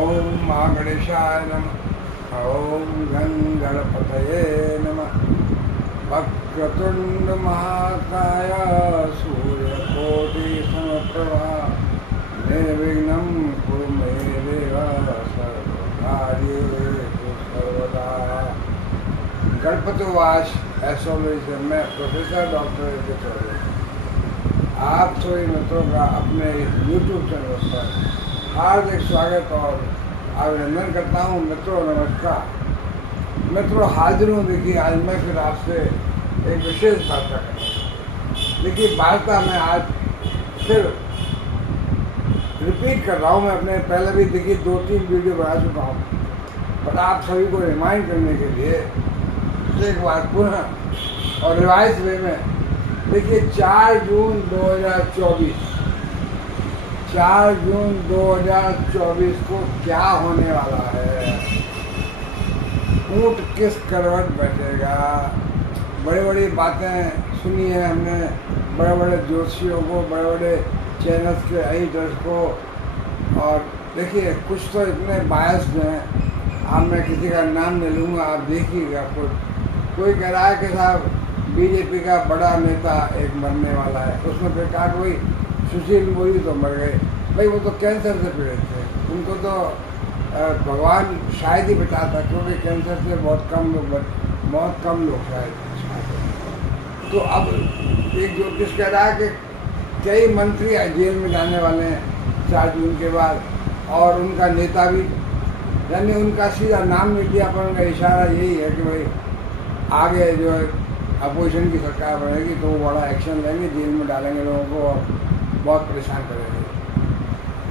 ओम माँ गणेशाय नमः। ओम गं गणपतये नमः। वक्रतुंड महाकाय सूर्यकोटि समप्रभा निर्विघ्नं कुरु मे देव सर्वकार्येषु सर्वदा। गणपतिवास एस्ट्रोलॉजी में प्रोफेसर डॉक्टर ए चौधरी आप सभी मित्रों का अपने YouTube चैनल पर हार्दिक स्वागत और अभिनंदन करता हूँ। मित्रों नमस्कार। मित्रों हाजिर हूँ। देखिए आज मैं फिर आपसे एक विशेष वार्ता करूँगा। देखिए वार्ता में आज फिर रिपीट कर रहा हूँ। मैं अपने पहले भी देखिए 2-3 वीडियो बना चुका हूँ, पर आप सभी को रिमाइंड करने के लिए एक बार पुनः और रिवाइज वे में देखिए 4 जून 2024 को क्या होने वाला है। ऊँट किस करवट बैठेगा। बड़ी बड़ी बातें सुनी है हमने, बड़े बड़े ज्योतिषियों को, बड़े बड़े चैनल्स के एडिटर्स को, और देखिए कुछ तो इतने बायस्ड हैं। अब मैं किसी का नाम नहीं लूँगा, आप देखिएगा खुद। कोई कह रहा है कि साहब बीजेपी का बड़ा नेता एक मरने वाला है। उसमें फिर कहा कोई सुशील मोदी तो मर गए। भाई वो तो कैंसर से पीड़ित थे, उनको तो भगवान शायद ही बचाता, क्योंकि कैंसर से बहुत कम लोग शायद। तो अब एक ज्योतिष कह रहा है कि कई मंत्री जेल में जाने वाले हैं 4 जून के बाद, और उनका नेता भी, यानी उनका सीधा नाम नहीं लिया, पर उनका इशारा यही है कि भाई आगे जो है अपोजिशन की सरकार बनेगी तो वो बड़ा एक्शन लेंगे, जेल में डालेंगे लोगों को और बहुत परेशान करेंगे।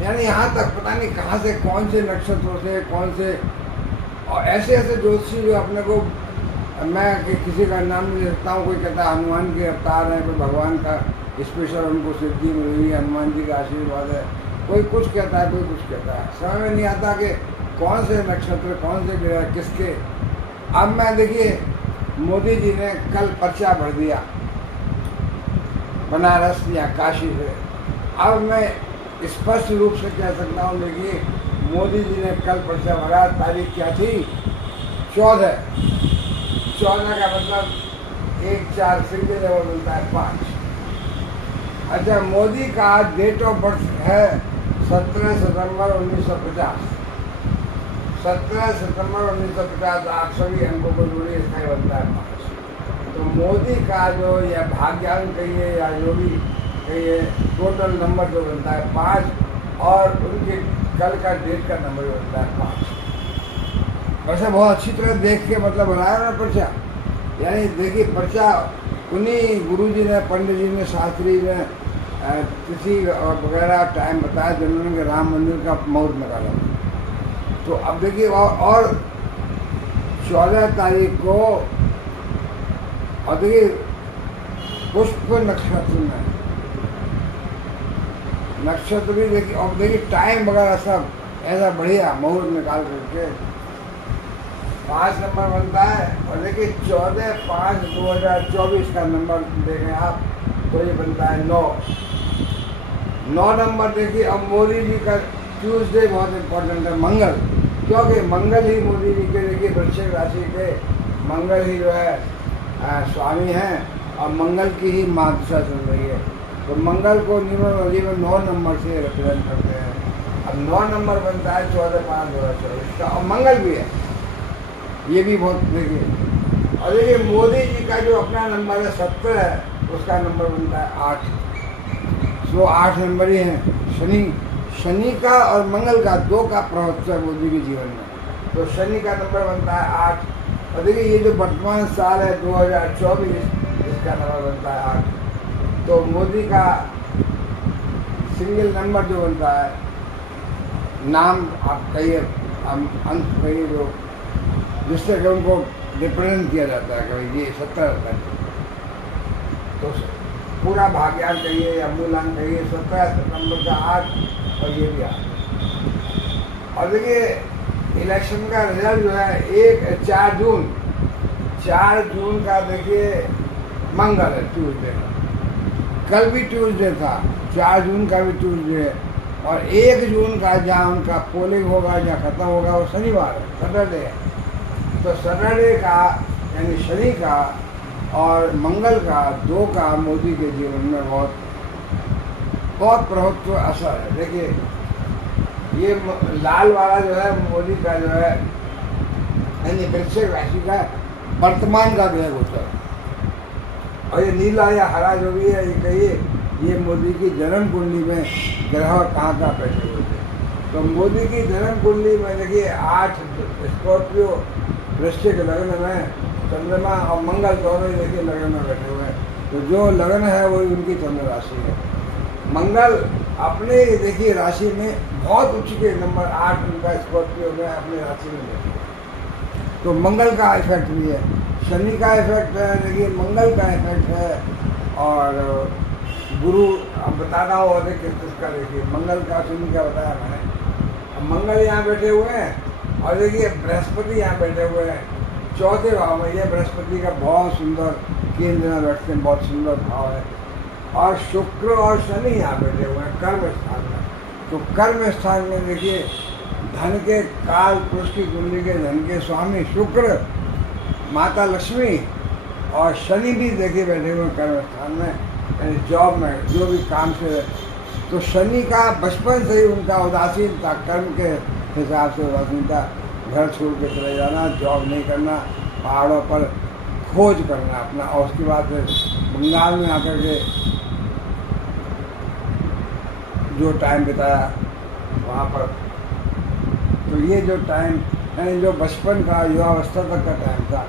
यानी यहाँ तक पता नहीं कहाँ से, कौन से नक्षत्रों से, कौन से, और ऐसे ज्योतिषी जो अपने को, मैं किसी का नाम नहीं ले सकता हूँ। कोई कहता है हनुमान के अवतार हैं, कोई भगवान का स्पेशल उनको सिद्धि मिली हुई, हनुमान जी का आशीर्वाद है। कोई कुछ कहता है, कोई कुछ कहता है। समझ में नहीं आता कि कौन से नक्षत्र, कौन से ग्रह किसके। अब मैं देखिए मोदी जी ने कल पर्चा भर दिया बनारस या काशी से। अब मैं स्पष्ट रूप से कह सकता हूँ, देखिए मोदी जी ने कल पर्चा भरा। तारीख क्या थी? 14 का मतलब 1-4 सिंगल लेवल मिलता है 5। अच्छा, मोदी का डेट ऑफ बर्थ है 17 सितंबर 1950। 17 सितंबर 1950। आप सभी अंकों को जोड़िए, इसका बनता है 5। तो मोदी का जो या भाग्यांक कहिए या जो भी कहिए, टोटल नंबर जो बनता है 5, और उनके कल का डेट का नंबर बनता है 5। वैसे बहुत अच्छी तरह देख के मतलब बनाया ना पर्चा। यानी देखिए पर्चा उन्हीं गुरुजी ने, पंडित जी ने, शास्त्री ने तिथि वगैरह टाइम बताया जिन्होंने राम मंदिर का मुहूर्त निकाला। तो अब देखिए और 14 तारीख को, और देखिए पुष्प नक्षत्र में, नक्षत्र भी देखिए, और देखिए टाइम वगैरह सब ऐसा बढ़िया मुहूर्त निकाल करके 5 नंबर बनता है। और देखिए 14/5/2024 का नंबर देखें आप तो ये बनता है 9 नंबर। देखिए अब मोदी जी का ट्यूसडे बहुत इम्पोर्टेंट है, मंगल, क्योंकि मंगल ही मोदी जी के, देखिए वृश्चिक राशि के मंगल ही जो है स्वामी हैं, और मंगल की ही महादशा चल रही है। तो मंगल को न्यूमरोलॉजी में 9 नंबर से रिप्रेजेंट करते हैं। अब 9 नंबर बनता है 14/5/2024 का, और मंगल भी है, ये भी बहुत देखिए। और देखिए मोदी जी का जो अपना नंबर है 17 है, उसका नंबर बनता है 8। तो 8 नंबर ही हैं। शनि का और मंगल का 2 का प्रभाव है मोदी के जीवन में। तो शनि का नंबर बनता है 8। और देखिए ये जो वर्तमान साल है 2024, इसका नंबर बनता है 8। तो मोदी का सिंगल नंबर जो बनता है, नाम आप कहिए, अंक कहिए, जो जिससे कि उनको रिप्रेजेंट किया जाता है कि ये 17 रहता है। तो पूरा भाग्यांक कहिए या मूलांक कहिए, 17 सितंबर का 8, और ये भी 8। और देखिए इलेक्शन का रिजल्ट जो है 4 जून का देखिए मंगल है, ट्यूसडे का। कल भी ट्यूसडे था, 4 जून का भी ट्यूसडे है। और 1 जून का जहाँ उनका पोलिंग होगा, जहाँ खत्म होगा, वो शनिवार है, सैटरडे है। तो सैटरडे का यानी शनि का और मंगल का 2 का मोदी के जीवन में बहुत बहुत प्रभुत्व असर है। देखिए ये लाल वाला जो है मोदी का जो है यानी वृश्चिक राशि का वर्तमान का ग्रह गोचर, और ये नीला या हरा जो भी है, ये कहिए ये मोदी की जन्म कुंडली में ग्रह कहाँ बैठे हुए थे। तो मोदी की जन्म कुंडली में देखिए 8 स्कॉर्पियो वृश्चिक लग्न में चंद्रमा और मंगल दोनों ही देखिए लग्न में बैठे हुए हैं। तो जो लग्न है वही उनकी चंद्र राशि है। मंगल अपने देखिए राशि में बहुत उच्च के नंबर 8 उनका स्कॉर्पियो में अपने राशि में बैठे हुए। तो मंगल का इफेक्ट भी है, शनि का इफेक्ट है, देखिए मंगल का इफेक्ट है, और गुरु अब बता रहा हूँ अधिक किसका, देखिए मंगल का शनि का बताया मैंने। अब मंगल यहाँ बैठे हुए हैं और देखिए बृहस्पति यहाँ बैठे हुए हैं 4थे भाव में। यह बृहस्पति का बहुत सुंदर केंद्र में बैठते हैं, बहुत सुंदर भाव है। और शुक्र और शनि यहाँ बैठे हुए हैं कर्म स्थान में। तो कर्म स्थान में देखिए धन के काल पुरुष की कुंडली के धन के स्वामी शुक्र, माता लक्ष्मी और शनि भी देखिए बैठे हुए कर्म स्थान में, जॉब में जो भी काम से। तो शनि का बचपन से ही उनका उदासीन था, कर्म के हिसाब से उदासीन था, घर छोड़ के चले जाना, जॉब नहीं करना, पहाड़ों पर खोज करना अपना, और उसके बाद फिर बंगाल में आकर के जो टाइम बिताया वहाँ पर। तो ये जो टाइम यानी जो बचपन का युवावस्था तक का टाइम था,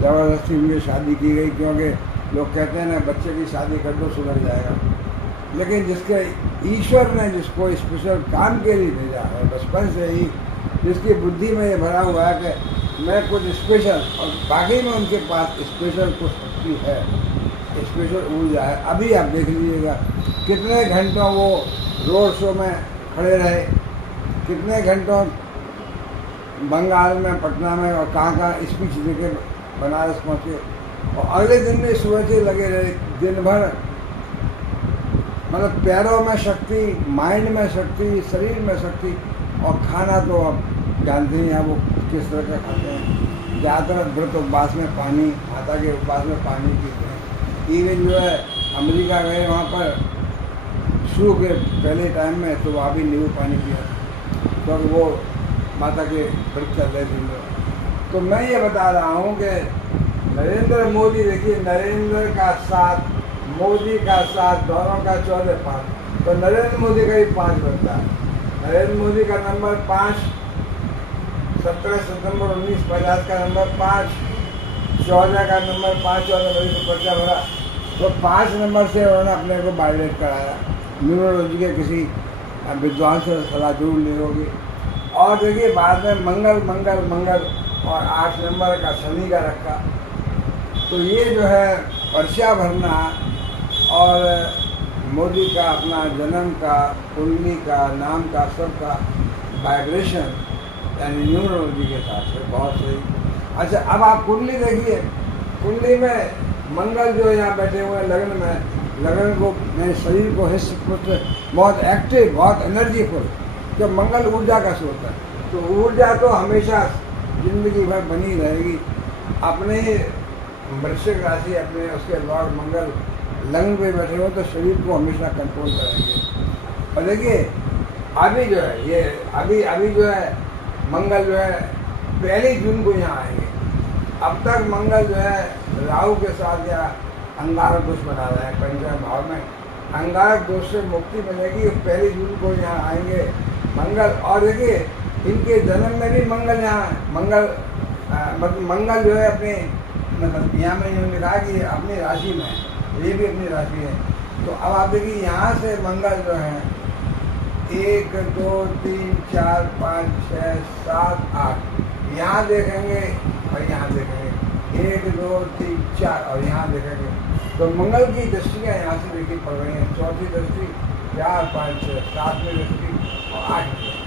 ज़बरदस्ती उनकी शादी की गई, क्योंकि लोग कहते हैं ना बच्चे की शादी कर दो सुधर जाएगा। लेकिन जिसके ईश्वर ने जिसको स्पेशल काम के लिए भेजा है बचपन से ही, जिसकी बुद्धि में ये भरा हुआ है कि मैं कुछ स्पेशल, और बाकी में उनके पास स्पेशल कुछ शक्ति है, स्पेशल ऊर्जा है। अभी आप देख लीजिएगा कितने घंटों वो रोड शो में खड़े रहे, कितने घंटों बंगाल में, पटना में और कहाँ स्पीच देके बनारस पहुँचे, और अगले दिन में सुबह से लगे रहे दिन भर। मतलब पैरों में शक्ति, माइंड में शक्ति, शरीर में शक्ति, और खाना तो आप जानते ही हैं वो किस तरह का खाते हैं। ज़्यादातर व्रत उपवास में पानी, माता के उपवास में पानी पीते हैं। इवन जो है अमेरिका गए, वहाँ पर शुरू के पहले टाइम में तो वहाँ भी नींबू पानी पिया, क्योंकि वो माता के व्रत चल रहे थे। तो मैं ये बता रहा हूँ कि नरेंद्र मोदी, देखिए नरेंद्र का साथ, मोदी का साथ, दोनों का 14-5, तो नरेंद्र मोदी का ही 5 बनता है। नरेंद्र मोदी का नंबर 5, 17 सितंबर 1950 का नंबर 5, 14 का नंबर 5, 14 बजे को पर्चा भरा, तो 5 नंबर से उन्होंने अपने को बायोलेट कराया। न्यूरोलॉजी के किसी विद्वान से सलाह जरूर ली होगी। और देखिए बाद में मंगल मंगल मंगल और 8 नंबर का शनि का रखा। तो ये जो है पर्चा भरना और मोदी का अपना जन्म का, कुंडली का, नाम का, सबका वाइब्रेशन यानी न्यूरोलॉजी के हिसाब से बहुत सही। अच्छा अब आप कुंडली देखिए, कुंडली में मंगल जो यहाँ बैठे हुए हैं लग्न में, लग्न को मेरे शरीर को हिस्स बहुत एक्टिव, बहुत एनर्जीफुल, जो मंगल ऊर्जा का स्रोत है। तो ऊर्जा तो हमेशा जिंदगी भर बनी रहेगी। अपने वृश्चिक राशि, अपने उसके लॉर्ड मंगल लग्न पे बैठे हो तो शरीर को हमेशा कंट्रोल करेंगे। और देखिए अभी जो है ये अभी जो है मंगल जो है 1 जून को यहाँ आएंगे। अब तक मंगल जो है राहु के साथ या अंगारक दोष बना रहे हैं पंचम भाव में। अंगारक दोष से मुक्ति मिलेगी, 1 जून को यहाँ आएंगे मंगल। और देखिए इनके जन्म में भी मंगल यहाँ मतलब मंगल जो है अपने मतलब यहाँ में इन्होंने लिखा कि अपनी राशि में, ये भी अपनी राशि है। तो अब आप देखिए यहाँ से मंगल जो है 1 2 3 4 5 6 7 8 यहाँ देखेंगे और यहाँ देखेंगे 1 2 3 4 और यहाँ देखेंगे। तो मंगल की दृष्टियाँ यहाँ से देखी पड़ रही हैं। चौथी दृष्टि 4 5 6 7वीं दृष्टि और 8वीं।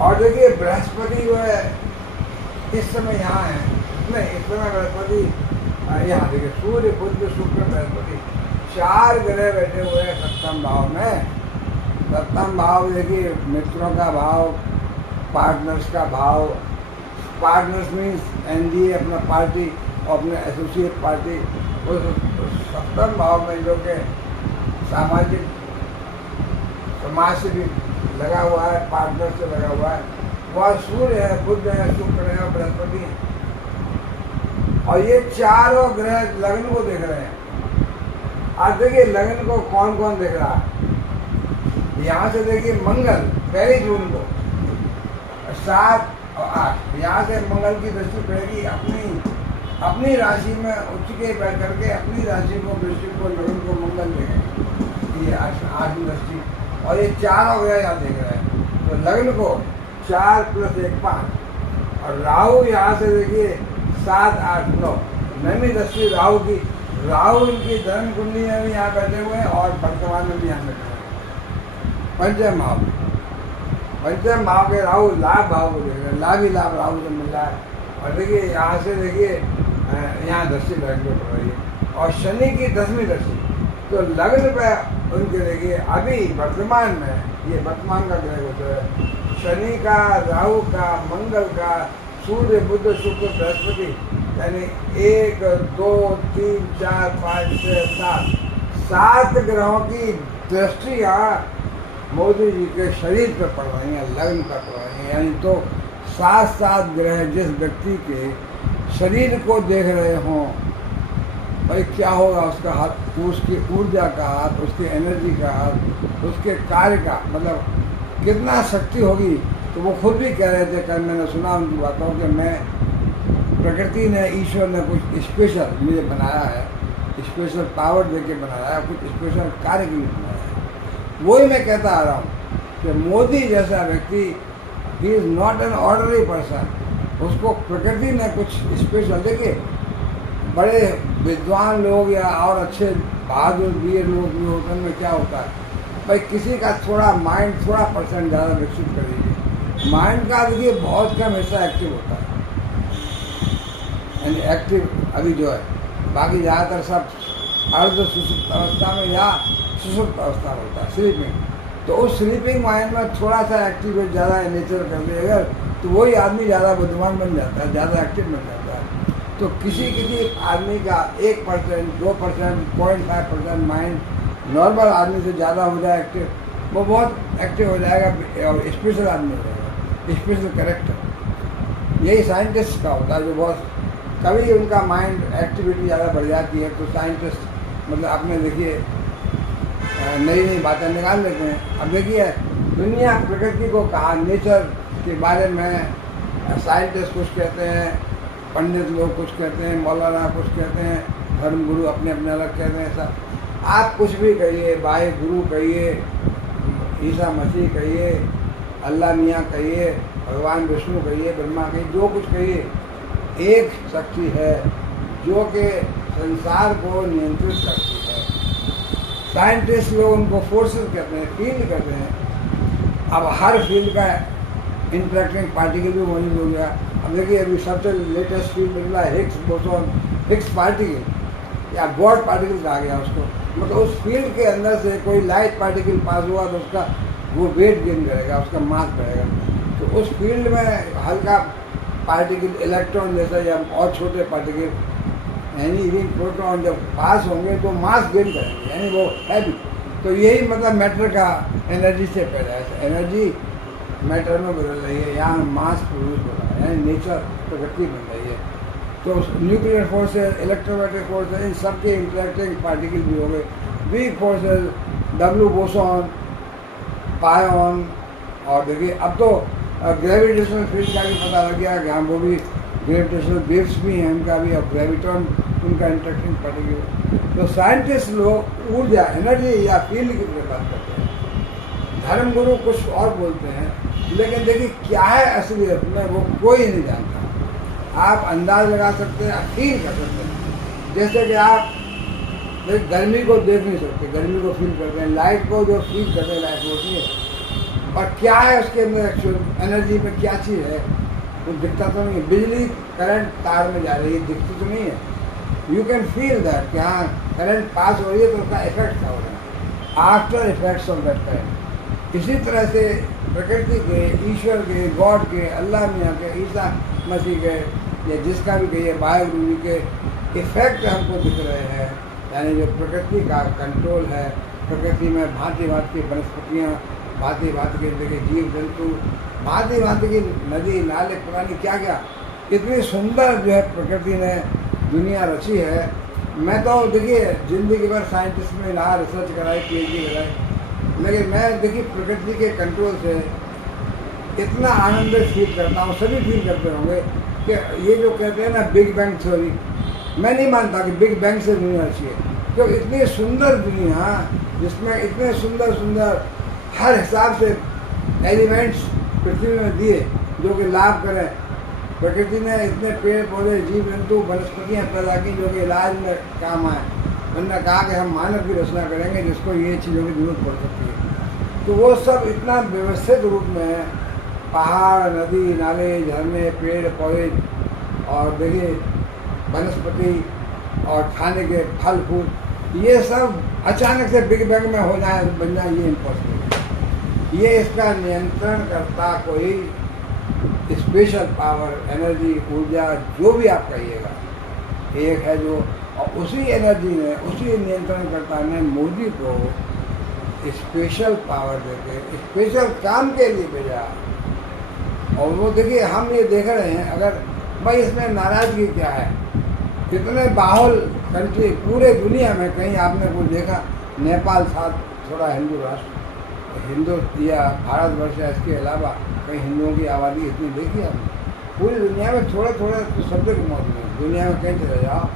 और देखिए बृहस्पति जो है इस समय यहाँ है, नहीं इस समय बृहस्पति यहाँ देखिए सूर्य बुध शुक्र बृहस्पति 4 ग्रह बैठे हुए हैं 7वें भाव में। सप्तम भाव देखिए मित्रों का भाव, पार्टनर्स का भाव। पार्टनर्स मीन्स एनडीए अपना पार्टी और अपने एसोसिएट पार्टी। उस सप्तम भाव में जो कि सामाजिक समाज से भी लगा हुआ है, पार्टनर से लगा हुआ है, वह सूर्य है, बुध है, शुक्र है और बृहस्पति है। और ये चारों ग्रह लग्न को देख रहे हैं। आज देखिए लग्न को कौन कौन देख रहा है। यहाँ से देखिए मंगल 1 जून को 7 और 8, यहाँ से मंगल की दृष्टि पड़ेगी अपनी राशि में उच्च के बैठ करके अपनी राशि को दृष्टि को लग्न को मंगल देखेंगे। ये 8वीं दृष्टि। और ये चारों ग्रह यहाँ देख रहे हैं। तो लग्न को 4 + 1 5 और राहु यहाँ से देखिए 7 8 9 9वीं दृष्टि राहु की। राहु इनकी धर्म कुंडली में भी यहाँ बैठे हुए हैं और वर्तमान में भी यहाँ बैठे हुए हैं। पंचम भाव के राहु लाभ भाव को देख रहे हैं। लाभ ही लाभ राहु से मिल रहा है। और देखिए यहाँ से देखिए यहाँ दृष्टि लग्न पे पड़ रही है और शनि की 10वीं दृष्टि। तो लग्न पे उनके देखिए अभी वर्तमान में ये वर्तमान का ग्रह होता है। शनि का, राहु का, मंगल का, सूर्य, बुध, शुक्र, बृहस्पति, यानी 1 2 3 4 5 6 7 ग्रहों की दृष्टियाँ मोदी जी के शरीर पर पड़ रही हैं, लग्न पर पड़ रही हैं। यानी तो 7 ग्रह जिस व्यक्ति के शरीर को देख रहे हों, भाई क्या होगा उसका हाथ, उसकी ऊर्जा का हाथ, उसकी एनर्जी का हाथ, उसके कार्य का मतलब कितना शक्ति होगी। तो वो खुद भी कह रहे थे, कल मैंने सुना उनकी बातों कि मैं प्रकृति ने, ईश्वर ने कुछ स्पेशल मुझे बनाया है, स्पेशल पावर दे के बनाया है, कुछ स्पेशल कार्य के लिए बनाया है। वही मैं कहता आ रहा हूँ कि मोदी जैसा व्यक्ति, he is not an ordinary person. उसको प्रकृति ने कुछ स्पेशल, देखिए बड़े विद्वान लोग या और अच्छे बहादुर वीर लोग भी होते हैं, क्या होता है भाई किसी का थोड़ा माइंड थोड़ा % ज़्यादा विकसित कर दीजिए। माइंड का देखिए बहुत कम हिस्सा एक्टिव होता है, यानी एक्टिव अभी जो है, बाकी ज़्यादातर सब अर्ध सुसुप्त अवस्था में या सुसुप्त अवस्था में होता है, स्लीपिंग। तो उस स्लीपिंग माइंड में थोड़ा सा एक्टिवेट ज़्यादा नेचर कर दे अगर, तो वही आदमी ज़्यादा बुद्धिमान बन जाता है, ज़्यादा एक्टिव बन जाता है। तो किसी आदमी का 1% 2% 0.5% माइंड नॉर्मल आदमी से ज़्यादा हो जाए एक्टिव, वो बहुत एक्टिव हो जाएगा और स्पेशल आदमी हो जाएगा, स्पेशल कैरेक्टर। यही साइंटिस्ट का होता है, जो बहुत कभी उनका माइंड एक्टिविटी ज़्यादा बढ़ जाती है तो साइंटिस्ट मतलब अपने देखिए नई नई बातें निकाल लेते हैं। अब देखिए दुनिया प्रकृति को कहा, नेचर के बारे में साइंटिस्ट कुछ कहते हैं, पंडित लोग कुछ कहते हैं, मौलाना कुछ कहते हैं, धर्म गुरु अपने अपने अलग कहते हैं। सब आप कुछ भी कहिए, भाई गुरु कहिए, ईसा मसीह कहिए, अल्लाह मियाँ कहिए, भगवान विष्णु कहिए, ब्रह्मा कहिए, जो कुछ कहिए, एक शक्ति है जो कि संसार को नियंत्रित करती है। साइंटिस्ट लोग उनको फोर्सेस कहते हैं, फील्ड कहते हैं। अब हर फील्ड का इंटरेक्टिंग पार्टिकल भी मौजूद हो गया। अब देखिए अभी सबसे लेटेस्ट फील्ड निकला है हिग्स बोसॉन, हिग्स पार्टिकल या गॉड पार्टिकल कहा गया उसको। मतलब उस फील्ड के अंदर से कोई लाइट पार्टिकल पास हुआ तो उसका वो वेट गेन करेगा, उसका मास बढ़ेगा। तो उस फील्ड में हल्का पार्टिकल, इलेक्ट्रॉन जैसा या और छोटे पार्टिकल यानी इवन प्रोटॉन जब पास होंगे तो मास गेन करेंगे, यानी वो हैवी। तो यही मतलब मैटर का एनर्जी से पैदा है, एनर्जी मैटर में बदल रही है, यहाँ मास प्रोड्यूस हो रहा है, यानी नेचर प्रकृति बन रही है। तो न्यूक्लियर फोर्सेज, इलेक्ट्रोमैग्नेटिक फोर्सेज, इन सब के इंटरेक्टिंग पार्टिकल भी हो गए। वीक फोर्सेज, डब्ल्यू बोसॉन, पायन, और देखिए अब तो ग्रेविटेशनल फील्ड का भी पता लग गया कि हाँ वो भी ग्रेविटेशनल वेव्स भी हैं उनका भी, और ग्रेविटॉन उनका इंटरेक्टिंग पार्टिकल। तो साइंटिस्ट लोग ऊर्जा, एनर्जी या फील्ड की तरह बात करते हैं, धर्मगुरु कुछ और बोलते हैं, लेकिन देखिए क्या है असलियत में वो कोई नहीं जानता। आप अंदाज लगा सकते हैं, फील कर सकते हैं। जैसे कि आप गर्मी को देख नहीं सकते, गर्मी को फील करते हैं, लाइट को जो फील करते हैं लाइट होती है, और क्या है उसके अंदर एक्चुअल एनर्जी में क्या चीज़ है वो दिखता तो नहीं है। बिजली करंट तार में जा रही है, दिखती तो नहीं है। यू कैन फील दैट कि हाँ करंट पास हो रही है तो उसका इफेक्ट क्या हो रहा है, after effects of that current. इसी तरह से प्रकृति के, ईश्वर के, गॉड के, अल्लाह मियाँ के, ईसा मसीह के, या जिसका भी कहिए वाहिगुरु जी के इफेक्ट हमको दिख रहे हैं। यानी जो प्रकृति का कंट्रोल है, प्रकृति में भांति भांति की वनस्पतियाँ, भांति भांति के देखिए जीव जंतु, भांति भांति की नदी नाले, पता नहीं क्या क्या, इतनी सुंदर जो है प्रकृति ने दुनिया रची है। मैं तो देखिए जिंदगी भर साइंटिस्ट में रहा, रिसर्च कराई, PhD कराई, लेकिन मैं देखिए प्रकृति के कंट्रोल से इतना आनंदित फील करता हूँ, सभी फील करते होंगे कि ये जो कहते हैं ना बिग बैंग थ्योरी, मैं नहीं मानता कि बिग बैंग से दुनिया रची है। तो इतनी सुंदर दुनिया जिसमें इतने सुंदर सुंदर हर हिसाब से एलिमेंट्स पृथ्वी में दिए जो कि लाभ करें। प्रकृति ने इतने पेड़ पौधे, जीव जंतु, वनस्पतियाँ पैदा की जो कि इलाज में काम आए। उन्होंने कहा कि हम मानव की रचना करेंगे जिसको ये चीज़ों की जरूरत पड़ सकती है। तो वो सब इतना व्यवस्थित रूप में है, पहाड़, नदी नाले, झरने, पेड़ पौधे, और देखिए वनस्पति और खाने के फल फूल, ये सब अचानक से बिग बैंग में हो जाए, बन जाए, ये इम्पॉसिबल है। ये इसका नियंत्रण करता कोई स्पेशल पावर, एनर्जी, ऊर्जा, जो भी आप कहिएगा, एक है जो, और उसी एनर्जी ने, उसी नियंत्रणकर्ता ने मोदी को स्पेशल पावर देके स्पेशल काम के लिए भेजा। और वो देखिए हम ये देख रहे हैं, अगर भाई इसमें नाराजगी क्या है, कितने बाहुल कंट्री पूरे दुनिया में, कहीं आपने कुछ देखा? नेपाल साथ थोड़ा हिंदू राष्ट्र, हिंदू या भारतवर्ष है, इसके अलावा कहीं हिंदुओं की आबादी इतनी देखी आपने? पूरी दुनिया में थोड़ा थोड़ा तो सब्जेक्ट मौजूद है, दुनिया में कहीं चले जाओ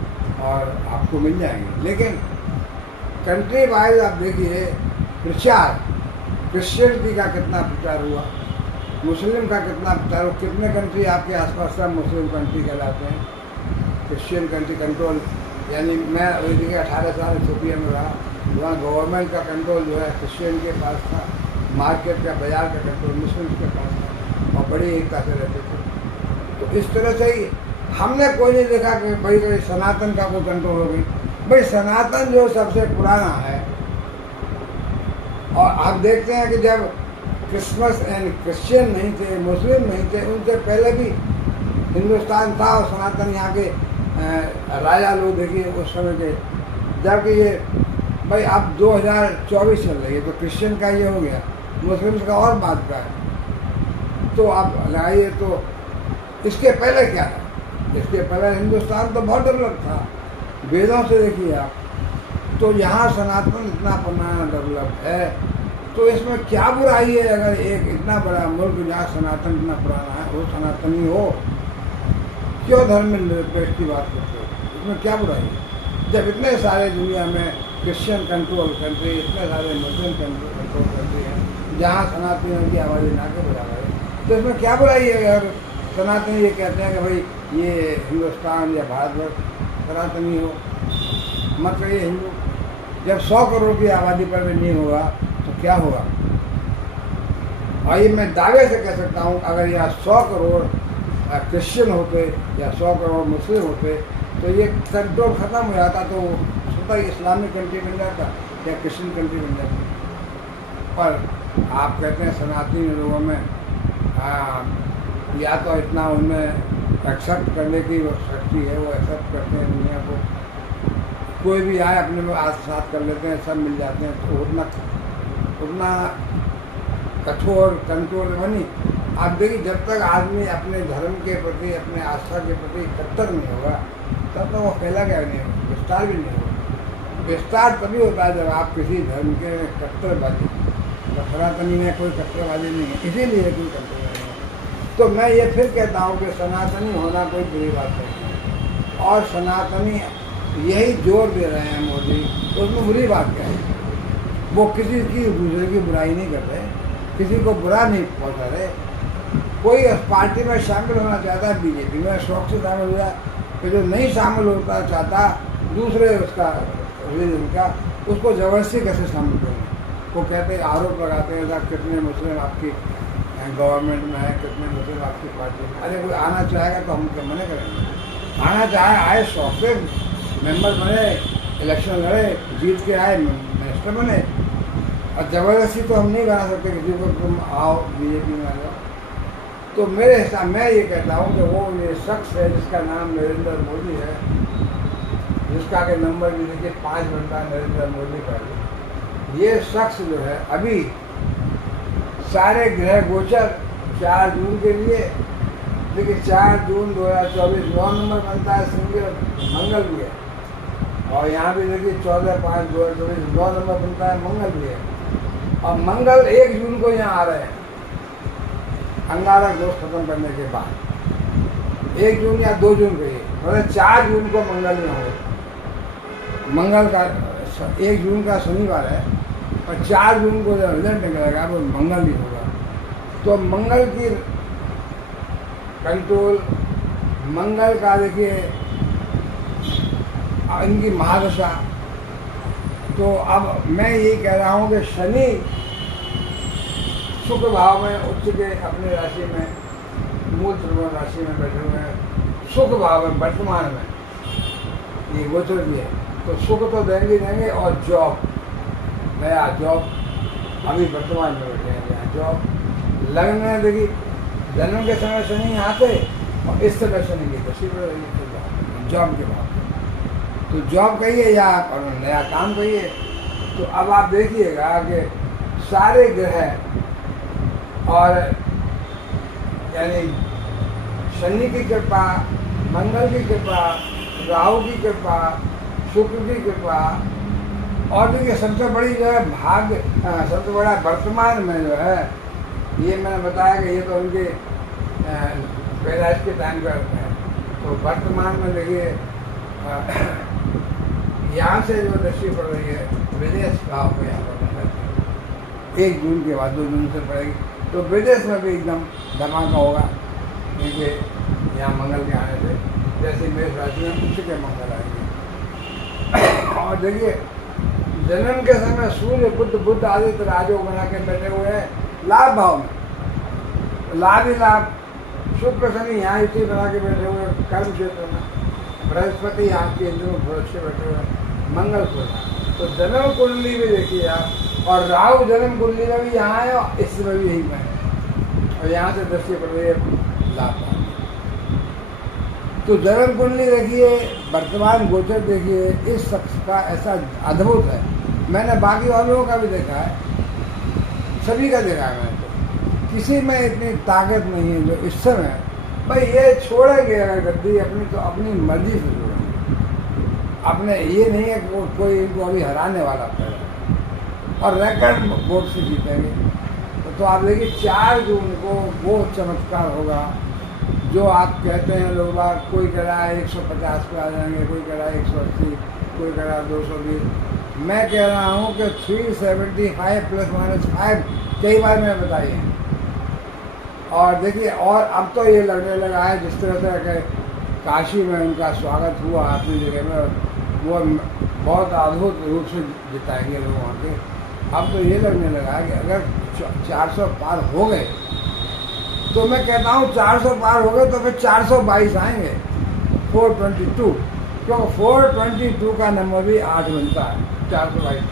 और आपको मिल जाएंगे। लेकिन कंट्री वाइज आप देखिए प्रचार, क्रिश्चियनिटी का कितना प्रचार हुआ, मुस्लिम का कितना प्रचार हुआ, कितने कंट्री आपके आसपास सब मुस्लिम कंट्री कहलाते हैं, क्रिश्चियन कंट्री कंट्रोल। यानी मैं देखिए 18 साल इथियोपिया में रहा, वहाँ गवर्नमेंट का कंट्रोल जो है क्रिश्चियन के पास था, मार्केट का, बाजार का कंट्रोल मुस्लिम के पास था, और बड़ी एकता से रहते थे। तो इस तरह से ही हमने कोई नहीं देखा कि भाई कोई सनातन का कोई कंट्रोल हो गई। भाई सनातन जो सबसे पुराना है, और आप देखते हैं कि जब क्रिसमस एंड क्रिश्चियन नहीं थे, मुस्लिम नहीं थे, उनसे पहले भी हिंदुस्तान था, और सनातन यहाँ के राजा लोग देखिए उस समय के। जबकि ये भाई अब 2024 चल रही है, तो क्रिश्चियन का ये हो गया, मुस्लिम्स का और बात का है। तो आप लगाइए, तो इसके पहले क्या था? इसके पहले हिंदुस्तान तो बहुत डेवलप था, वेदों से देखिए आप। तो यहाँ सनातन इतना पुराना डेवलप है, तो इसमें क्या बुराई है? अगर एक इतना बड़ा मुल्क जहाँ सनातन इतना पुराना है, वो सनातनी हो, क्यों धर्म में निरपेक्ष की बात करते हो? इसमें क्या बुराई है? जब इतने सारे दुनिया में क्रिश्चियन कंट्रोल कंट्री, इतने सारे मुस्लिम कंट्रोल कंट्री हैं जहाँ सनातनियों की आवाज़ें ना के बराबर है, तो इसमें क्या बुराई है? अगर सनातनी ये कहते हैं कि भाई ये हिंदुस्तान या भारतवर्ष सनातनी हो, मत कहिए हिंदू। जब 100 करोड़ की आबादी पर भी नहीं होगा तो क्या होगा? और ये मैं दावे से कह सकता हूँ, अगर यहाँ 100 करोड़ क्रिश्चियन होते या 100 करोड़ मुस्लिम होते, तो ये कंट्रोल ख़त्म हो जाता, तो स्वतः इस्लामिक कंट्री बन जाता या क्रिश्चियन कंट्री बन जाती। पर आप कहते हैं सनातनी लोगों में या तो इतना उनमें एक्सेप्ट करने की शक्ति है, वो एक्सेप्ट करते हैं दुनिया को, कोई भी आए अपने में आत्मसात कर लेते हैं, सब मिल जाते हैं। तो उतना कठोर कंट्रोल बनी। आप देखिए जब तक आदमी अपने धर्म के प्रति, अपने आस्था के प्रति कट्टर नहीं होगा, तब तक वो फैला क्या नहीं होगा, विस्तार भी नहीं होगा। विस्तार तभी होता है जब आप किसी धर्म के कट्टरबाजी, सनातनी में कोई कट्टरबाजी नहीं है, इसीलिए कोई कट्टरबाजी नहीं है। तो मैं ये फिर कहता हूँ कि सनातनी होना कोई बुरी बात नहीं है, और सनातनी यही जोर दे रहे हैं मोदी, तो उसमें बुरी बात क्या है? वो किसी की दूसरे की बुराई नहीं कर रहे, किसी को बुरा नहीं पहुँचा रहे। कोई पार्टी में शामिल होना चाहता है, बीजेपी में शौक से शामिल हुआ, कि जो नहीं शामिल होता चाहता दूसरे उसका रिलीजन का, उसको ज़बरदस्ती कैसे शामिल करें? वो कहते हैं, आरोप लगाते हैं साहब कितने मुस्लिम आपकी गवर्नमेंट में है, कितने मुस्लिम आपकी पार्टी में। अरे कोई आना चाहेगा तो हम क्या मना करेंगे? आना चाहे आए, शौक से मेंबर बने, इलेक्शन लड़े, जीत के आए, मिनिस्टर बने, और ज़बरदस्ती तो हम नहीं बना सकते किसी को तुम आओ बीजेपी में आ जाओ। तो मेरे हिसाब मैं ये कहता हूँ कि वो ये शख्स है जिसका नाम नरेंद्र मोदी है, जिसका के नंबर भी देखिए 5 बनता है नरेंद्र मोदी का, ये शख्स जो है अभी सारे ग्रह गोचर 4 जून के लिए, देखिए 4 जून 2024 9 नंबर बनता है, सिंगल मंगल भी है, और यहाँ भी देखिए 14/5/2024 9 नंबर बनता है, मंगल भी है, और मंगल 1 जून को यहाँ आ रहे हैं अंगारक दोष खत्म करने के बाद, 1 जून या 2 जून को ही, मतलब 4 जून को मंगल में होगा। मंगल का 1 जून का शनिवार है और 4 जून को जब रिजल्ट निकलेगा वो मंगल ही होगा। तो मंगल की कंट्रोल, मंगल का देखिए इनकी महादशा, तो अब मैं यही कह रहा हूँ कि शनि शुक्र भाव में उच्च के अपने राशि में मूल त्रिकोण राशि में बैठे हुए हैं, शुक्र भाव में वर्तमान में ये गोचर भी है, तो सुख तो देंगे और जॉब, नया जॉब अभी वर्तमान में बैठे हैं यहाँ जॉब लगन में, देखिए जन्म के समय शनि यहाँ थे और इस समय शनि की दशा पर जॉब के बाद, तो जॉब कहिए या नया काम कहिए। तो अब आप देखिएगा कि सारे ग्रह और यानी शनि की कृपा, मंगल की कृपा, राहु की कृपा, शुक्र की कृपा, और देखिए सबसे बड़ी जो है भाग्य, सबसे बड़ा वर्तमान में जो है, ये मैंने बताया कि ये तो उनके पैदाइश के टाइम का है, तो वर्तमान में देखिए यहाँ से जो दृष्टि पड़ रही है विदेश भाव को यहाँ पर 1 जून के बाद 2 जून से पड़ेगी, तो विदेश में भी एकदम धमाका होगा, क्योंकि यहाँ मंगल के आने से जैसे मेष राशि में उच्च के मंगल आएंगे। और देखिए जन्म के समय सूर्य बुध आदित्य राजयोग बना के बैठे हुए हैं लाभ भाव में, लाभ ही लाभ, शुक्र शनि यहाँ इसी बना के बैठे हुए हैं कर्म क्षेत्र में, बृहस्पति यहाँ के इंद्र में बहुत अच्छे बैठे हुए हैं, मंगल को, तो जन्म कुंडली भी देखिए आप, और राहु जन्म कुंडली में भी यहाँ है और इसमें भी यही में है, और यहाँ से दृष्टि पड़ रही है लाभ। तो जन्म कुंडली देखिए, वर्तमान गोचर देखिए, इस शख्स का ऐसा अद्भुत है, मैंने बाकी और लोगों का भी देखा है, सभी का देखा है मैंने, तो किसी में इतनी ताकत नहीं है जो इस समय भाई ये छोड़ेंगे अगर गद्दी अपनी, तो अपनी मर्जी से छोड़ेंगे, अपने ये नहीं है कि कोई इनको अभी हराने वाला पड़ेगा, और रिकॉर्ड वोट से जीतेंगे। तो आप देखिए 4 जून को वो चमत्कार होगा जो आप कहते हैं लोग बाग, कोई कह रहा है 150 पे आ जाएंगे, कोई कह रहा है 180, कोई कह रहा है 220, मैं कह रहा हूँ कि 375 ±5 कई बार मैंने बताई है। और देखिए और अब तो ये लगने लगा है जिस तरह से कि काशी में उनका स्वागत हुआ अपनी जगह में, वो बहुत अद्भुत रूप से जिताएंगे लोग वहाँ के। अब तो ये लगने लगा है कि अगर 400 पार हो गए, तो मैं कहता हूँ 400 पार हो गए तो फिर 422 आएंगे, 422, क्योंकि 422 का नंबर भी 8 बनता है, 422,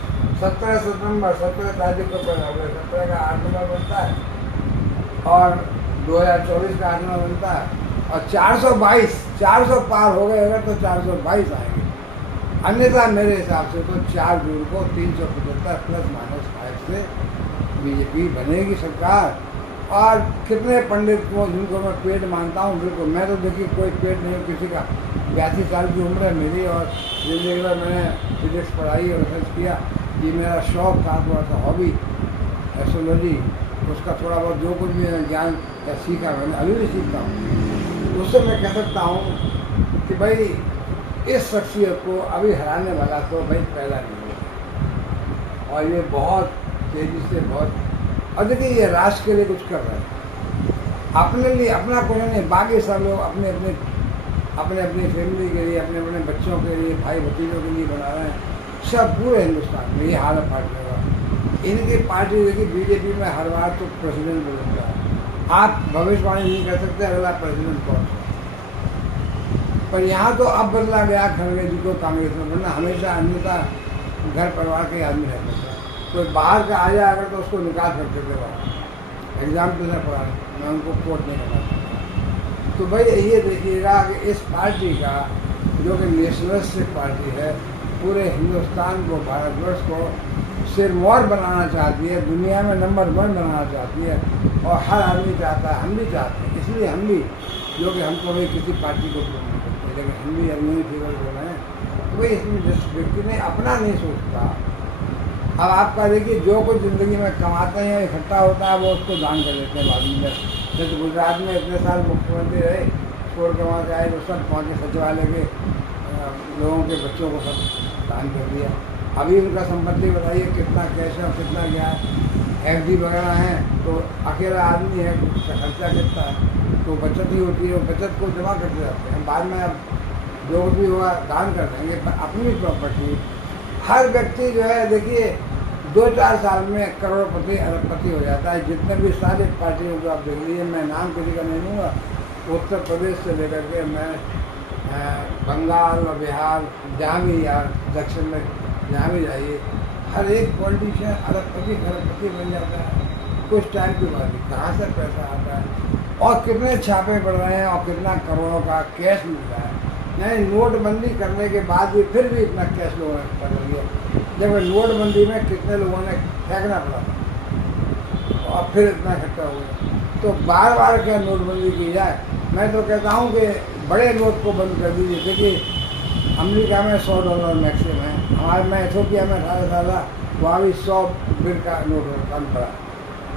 17 सितंबर 17 तारीख को पैदा हुए, 17 का 8 नंबर बनता है, और 2024 का 8 नंबर बनता है, और 422, 400 पार हो गए अगर तो 422 आएंगे, अन्यथा मेरे हिसाब से तो 4 जून को 375 ±5 से बीजेपी बनेगी सरकार। और कितने पंडित को जिनको मैं पेट मानता हूँ, बिल्कुल मैं तो देखिए कोई पेट नहीं हूँ किसी का, 82 साल की उम्र है मेरी, और जिंदगी में मैंने फिजिक्स पढ़ाई और रिसर्च किया, ये मेरा शौक था, थोड़ा सा हॉबी एस्ट्रोलॉजी, उसका थोड़ा बहुत जो कुछ भी ज्ञान या सीखा मैंने, अभी भी सीखता हूँ, उससे मैं कह सकता हूँ कि भाई इस शख्सियत को अभी हराने वाला तो भाई पैदा नहीं हुआ, और ये बहुत तेज़ी से बहुत, और देखिए ये राष्ट्र के लिए कुछ कर रहे हैं, अपने लिए अपना कोई नहीं, बाकी सब लोग अपने अपनी फैमिली के लिए, अपने अपने बच्चों के लिए, भाई भतीजों के लिए बना रहे हैं, सब पूरे हिंदुस्तान में ये हाल है पार्टियों का। इनकी पार्टी देखिए बीजेपी में हर बार तो प्रेसिडेंट बदलता है, आप भविष्यवाणी नहीं कर सकते अगला प्रेसिडेंट कौन है, पर यहाँ तो अब बदला गया खड़गे जी को कांग्रेस में, वरना हमेशा अन्यथा घर परिवार के आदमी रहते थे, कोई बाहर का आ जाए अगर तो उसको निकाल सकते थे बाहर, एग्जाम्पल है पढ़ा, मैं उनको कोट नहीं करना चाहता। तो भाई ये देखिएगा कि इस पार्टी का जो कि नेशनलिस्टिक पार्टी है, पूरे हिंदुस्तान को, भारतवर्ष को सिरमौर बनाना चाहती है, दुनिया में नंबर 1 बनाना चाहती है, और हर आदमी चाहता है, हम भी चाहते हैं। इसलिए हम भी, जो कि हमको भाई किसी पार्टी को नहीं करते, लेकिन हम भी अपने फेवर हो रहे हैं। तो भाई इसमें जिस व्यक्ति ने अपना नहीं सोचता, अब आपका देखिए जो कुछ ज़िंदगी में कमाते हैं इकट्ठा होता है वो उसको दान कर देते हैं बाद में। जैसे गुजरात में इतने साल मुख्यमंत्री रहे, छोड़ के वहाँ से आए तो सब वहाँ के सचिवालय के लोगों के बच्चों को सब दान कर दिया। अभी उनका संपत्ति बताइए कितना कैश है और कितना क्या है, FD वगैरह हैं, तो अकेला आदमी है, उसका खर्चा कितना है, तो बचत ही होती है, बचत को जमा करते जाते हैं। बाद में अब जो भी हुआ दान कर देंगे, पर अपनी प्रॉपर्टी हर व्यक्ति जो है देखिए 2-4 साल में करोड़पति अरबपति हो जाता है। जितने भी सारे पार्टियों को आप देख लीजिए, मैं नाम किसी का नहीं लूँगा, उत्तर प्रदेश से लेकर के मैं बंगाल और बिहार, जहाँ भी यार दक्षिण में जहाँ भी जाइए, हर एक पॉलिटिशियन अरबपति खरबपति बन जाता है कुछ टाइम के बाद। कहाँ से पैसा आता है और कितने छापे पड़ रहे हैं और कितना करोड़ों का कैश मिल रहा है। नहीं, नोटबंदी करने के बाद भी फिर भी इतना कैश लोगों ने इकट्ठा कर लिया, जब नोटबंदी में कितने लोगों ने फेंकना पड़ा और फिर इतना इकट्ठा हो गया। तो बार बार क्या नोटबंदी की जाए? मैं तो कहता हूँ कि बड़े नोट को बंद कर दीजिए। देखिए अमेरिका में $100 मैक्सिमम है, हमारे में एथियोपिया में 18 साल वहाँ भी 100 बिल का नोट कम पड़ा,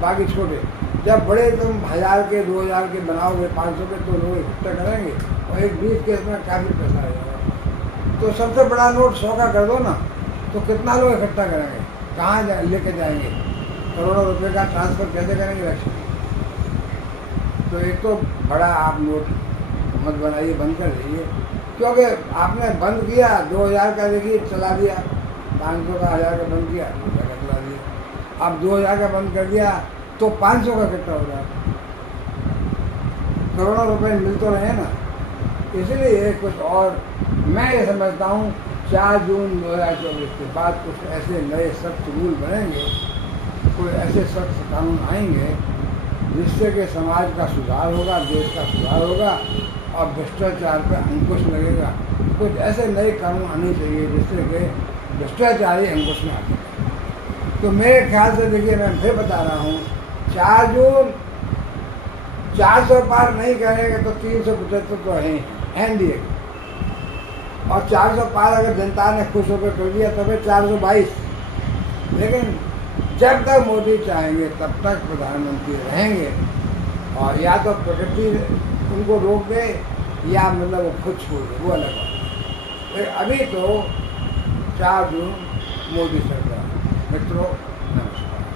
बाकी छोटे। जब बड़े तुम 1000 के 2000 के बनाओगे, 500 के, तो लोग इकट्ठा करेंगे और एक 20 केस में काफ़ी पैसा आएगा। तो सबसे बड़ा नोट 100 का कर दो ना, तो कितना लोग इकट्ठा करेंगे, कहाँ लेके जाएंगे, करोड़ों रुपए का ट्रांसफ़र कैसे करेंगे इलेक्शन? तो एक तो बड़ा आप नोट मत बनाइए, बंद कर दीजिए, क्योंकि आपने बंद किया 2000 का देखिए चला दिया, 500 का 1000 का बंद किया, 2000 का चला दिया। अब 2000 का बंद कर दिया तो 500 का इकट्ठा हो रहा है, करोड़ों रुपए मिल तो रहे ना। इसलिए कुछ और मैं ये समझता हूँ 4 जून 2024 के बाद कुछ ऐसे नए सख्त रूल बनेंगे, कोई ऐसे सख्त कानून आएंगे जिससे कि समाज का सुधार होगा, देश का सुधार होगा और भ्रष्टाचार पर अंकुश लगेगा। कुछ ऐसे नए कानून आने चाहिए जिससे कि भ्रष्टाचारी अंकुश में आ सके। तो मेरे ख्याल से देखिए, मैं फिर बता रहा हूँ, 4 जून 400 पार नहीं करेंगे तो 375 तो है एनडीए, और 400 पार अगर जनता ने खुश होकर कर दिया तो फिर 422। लेकिन जब तक मोदी चाहेंगे तब तक प्रधानमंत्री रहेंगे, और या तो प्रकृति उनको रोक दे या मतलब वो खुद छोड़ दे, वो अलग बात है। अभी तो 4 जून मोदी सरकार। मित्रों,